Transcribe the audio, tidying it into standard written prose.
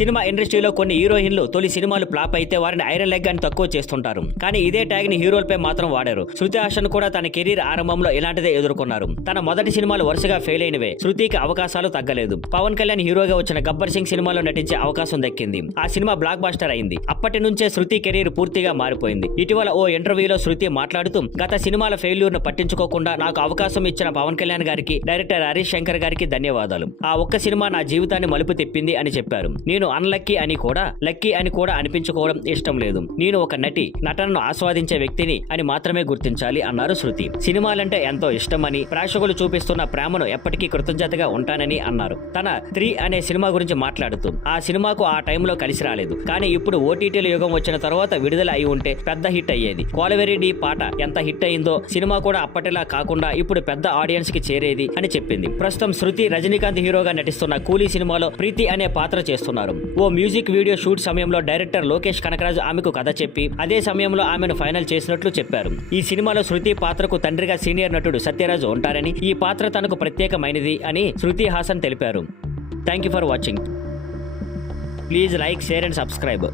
Cinema ఇండస్ట్రీలో కొన్ని హీరోయిన్లు తొలి సినిమాలు ఫ్లాప్ అయితే వారిని ఐరన్ లెగ్ అని తక్కువ చేస్తుంటారు. కానీ ఇదే ట్యాగ్ ని హీరోలపై మాత్రం వాడారు. శృతి హాసన్ కూడా తన కెరీర్ ఆరంభంలో ఇలాంటిదే ఎదుర్కొన్నారు. తన మొదటి సినిమాలు వరుసగా ఫెయిల్ అయినవే. శృతికి అవకాశాలు తగ్గలేదు. పవన్ కళ్యాణ్ హీరోగా వచ్చిన గబ్బర్ సింగ్ సినిమాలో నటించే అవకాశం దక్కింది. ఆ సినిమా బ్లాక్ బస్టర్ అయింది. అప్పటి నుంచే శృతి కెరీర్ పూర్తిగా మారిపోయింది. ఇటీవల ఓ ఇంటర్వ్యూలో శృతి మాట్లాడుతూ గత సినిమాల ఫెయిల్యూర్ ను పట్టించుకోకుండా నాకు అవకాశం ఇచ్చిన పవన్ కళ్యాణ్ గారికి, డైరెక్టర్ హరీష్ శంకర్ గారికి ధన్యవాదాలు. ఆ ఒక్క సినిమా నా జీవితాన్ని మలుపు తిప్పింది అని చెప్పారు. నేను అన్లక్కీ అని కూడా లక్కీ అని కూడా అనిపించుకోవడం ఇష్టం లేదు. నేను ఒక నటి, నటనను ఆస్వాదించే వ్యక్తిని అని మాత్రమే గుర్తించాలి అన్నారు శృతి. సినిమాలంటే ఎంతో ఇష్టమని, ప్రేక్షకులు చూపిస్తున్న ప్రేమను ఎప్పటికీ కృతజ్ఞతగా ఉంటానని అన్నారు. తన 3 అనే సినిమా గురించి మాట్లాడుతూ ఆ సినిమాకు ఆ టైంలో కలిసి రాలేదు. కానీ ఇప్పుడు ఓటీటీల యుగం వచ్చిన తర్వాత విడుదల అయి ఉంటే పెద్ద హిట్ అయ్యేది. కోలవెరీ డి పాట ఎంత హిట్ అయిందో సినిమా కూడా అప్పటిలా కాకుండా ఇప్పుడు పెద్ద ఆడియన్స్ కి చేరేది అని చెప్పింది. ప్రస్తుతం శృతి రజనీకాంత్ హీరోగా నటిస్తున్న కూలీ సినిమాలో ప్రీతి అనే పాత్ర చేస్తున్నారు. ఓ మ్యూజిక్ వీడియో షూట్ సమయంలో డైరెక్టర్ లోకేష్ కనకరాజు ఆమెకు కథ చెప్పి అదే సమయంలో ఆమెను ఫైనల్ చేసినట్లు చెప్పారు. ఈ సినిమాలో శృతి పాత్రకు తండ్రిగా సీనియర్ నటుడు సత్యరాజు ఉంటారని, ఈ పాత్ర తనకు ప్రత్యేకమైనది అని శృతి హాసన్ తెలిపారు. Thank you for watching. Please like, share and subscribe.